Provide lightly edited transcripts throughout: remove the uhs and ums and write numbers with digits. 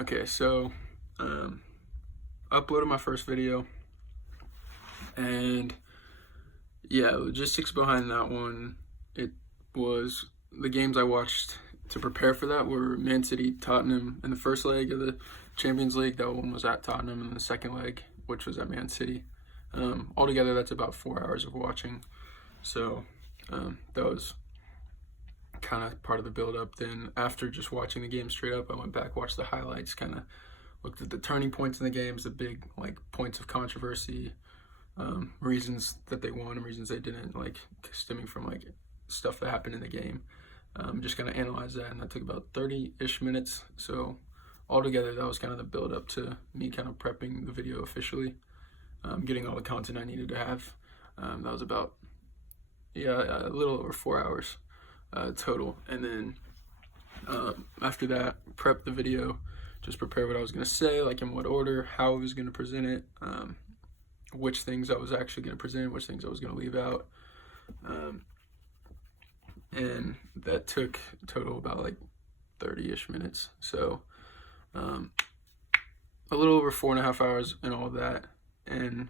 Okay, so uploaded my first video, and yeah, logistics behind that one, it was the games I watched to prepare for that were Man City, Tottenham in the first leg of the Champions League. That one was at Tottenham, and the second leg, which was at Man City. Altogether, that's about 4 hours of watching. So that was kind of part of the build-up. Then after just watching the game straight up, I went back, watched the highlights, kind of looked at the turning points in the games, the big points of controversy, reasons that they won and reasons they didn't, stemming from stuff that happened in the game. Just kind of analyze that, and that took about 30-ish minutes. So altogether, that was kind of the build-up to me kind of prepping the video officially, getting all the content I needed to have. That was about a little over 4 hours total. And then after that, prep the video, just prepare what I was going to say, in what order, how I was going to present it, which things I was actually going to present, which things I was going to leave out. And that took total about 30-ish minutes. So a little over 4.5 hours in all of that, and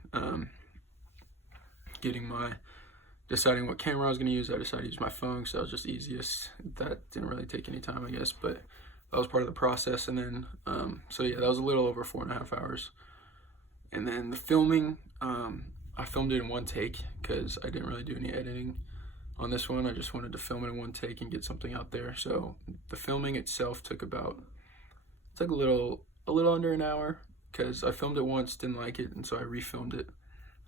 deciding what camera I was going to use. I decided to use my phone because that was just easiest. That didn't really take any time, I guess, but that was part of the process. And then so yeah, that was a little over 4.5 hours. And then the filming, I filmed it in one take because I didn't really do any editing on this one. I just wanted to film it in one take and get something out there. So the filming itself took a little under an hour because I filmed it once, didn't like it, and so I refilmed it.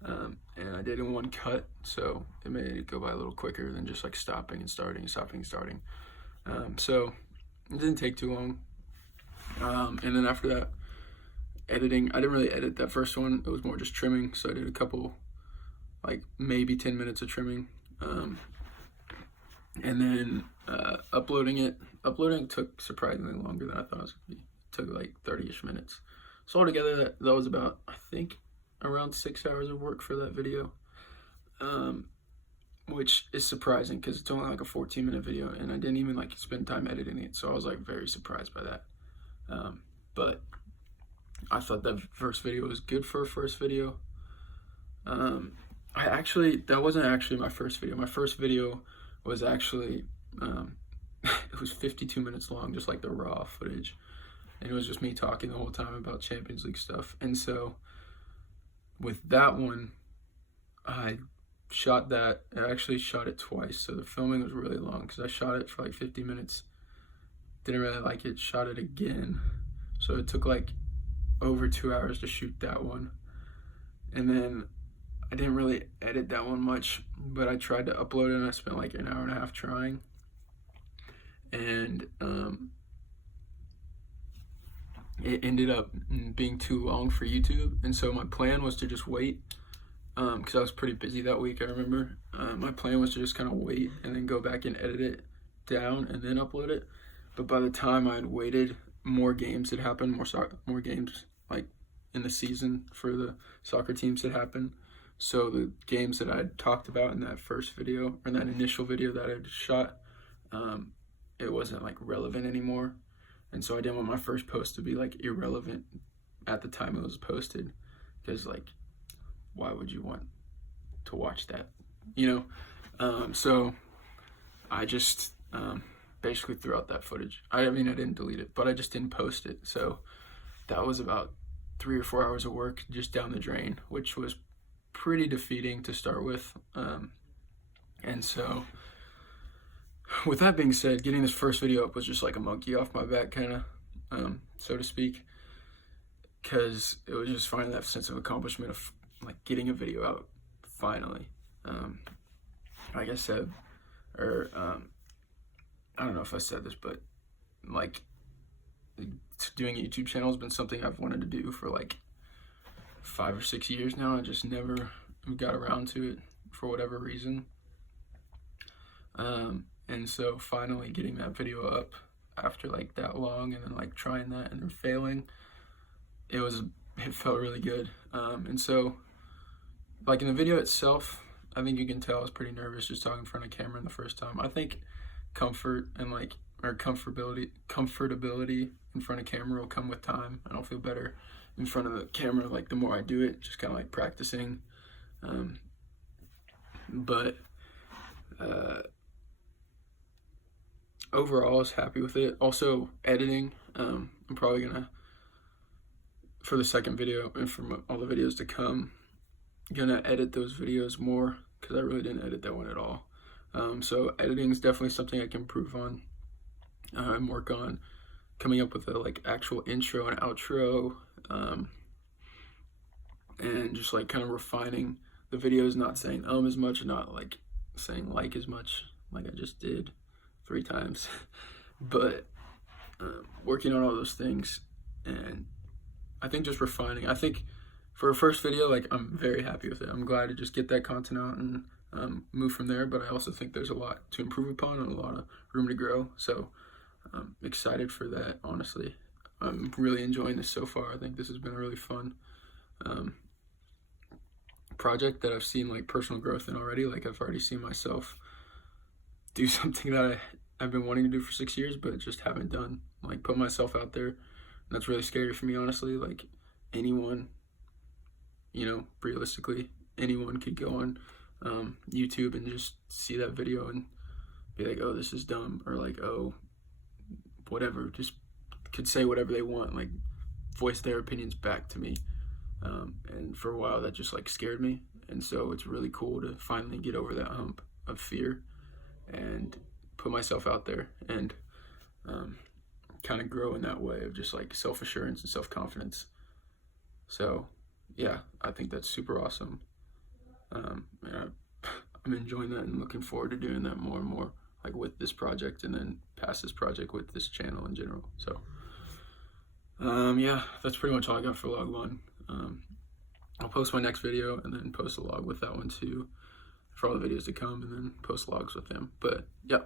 And I did in one cut, so it made it go by a little quicker than just stopping and starting, stopping and starting. So it didn't take too long. And then after that, editing, I didn't really edit that first one. It was more just trimming, so I did a couple, maybe 10 minutes of trimming. And then uploading took surprisingly longer than I thought it was going to be. It took 30-ish minutes. So altogether, that was about, I think, around 6 hours of work for that video, which is surprising because it's only a 14-minute video, and I didn't even spend time editing it, so I was very surprised by that. But I thought that first video was good for a first video. That wasn't actually my first video. My first video was actually it was 52 minutes long, just the raw footage, and it was just me talking the whole time about Champions League stuff. And so with that one, I actually shot it twice, so the filming was really long because I shot it for 50 minutes, didn't really like it, shot it again, so it took over 2 hours to shoot that one. And then I didn't really edit that one much, but I tried to upload it, and I spent an hour and a half trying, and it ended up being too long for YouTube. And so my plan was to just wait, because I was pretty busy that week, I remember. My plan was to just kind of wait and then go back and edit it down and then upload it. But by the time I had waited, more games had happened, more games in the season for the soccer teams had happened. So the games that I had talked about in that first video, or that initial video that I had shot, it wasn't relevant anymore. And so I didn't want my first post to be irrelevant at the time it was posted, because why would you want to watch that, so I just basically threw out that footage. I didn't delete it, but I just didn't post it. So that was about 3 or 4 hours of work just down the drain, which was pretty defeating to start with. And so with that being said, getting this first video up was just a monkey off my back, kind of, so to speak, because it was just finding that sense of accomplishment of getting a video out finally. Like I said, or I don't know if I said this, but doing a YouTube channel has been something I've wanted to do for 5 or 6 years now. I just never got around to it for whatever reason. And so finally getting that video up after that long, and then trying that and then failing, it felt really good. And so in the video itself, I think you can tell I was pretty nervous just talking in front of camera the first time. I think comfort and or comfortability in front of camera will come with time, and I'll feel better in front of the camera like the more I do it, just kind of like practicing. But overall I was happy with it. Also editing, I'm probably gonna, for the second video and from all the videos to come, gonna edit those videos more, because I really didn't edit that one at all. So editing is definitely something I can improve on and work on, coming up with a like actual intro and outro, and just like kind of refining the videos, not saying as much, not like saying like as much like I just did 3 times. But working on all those things, and I think just refining. I think for a first video, like, I'm very happy with it. I'm glad to just get that content out and move from there, but I also think there's a lot to improve upon and a lot of room to grow. So I'm excited for that, honestly. I'm really enjoying this so far. I think this has been a really fun project that I've seen like personal growth in already. Like, I've already seen myself do something that I've been wanting to do for 6 years, but just haven't done. Like, put myself out there. And that's really scary for me, honestly. Like, anyone, realistically, anyone could go on YouTube and just see that video and be like, oh, this is dumb, or like, oh, whatever. Just could say whatever they want, like voice their opinions back to me. And for a while that just like scared me. And so it's really cool to finally get over that hump of fear and put myself out there and kind of grow in that way of just like self-assurance and self-confidence. So yeah, I think that's super awesome. And I'm enjoying that and looking forward to doing that more and more, like with this project, and then past this project with this channel in general. So yeah, that's pretty much all I got for log 1. I'll post my next video and then post a log with that one too for all the videos to come, and then post logs with them. But yeah,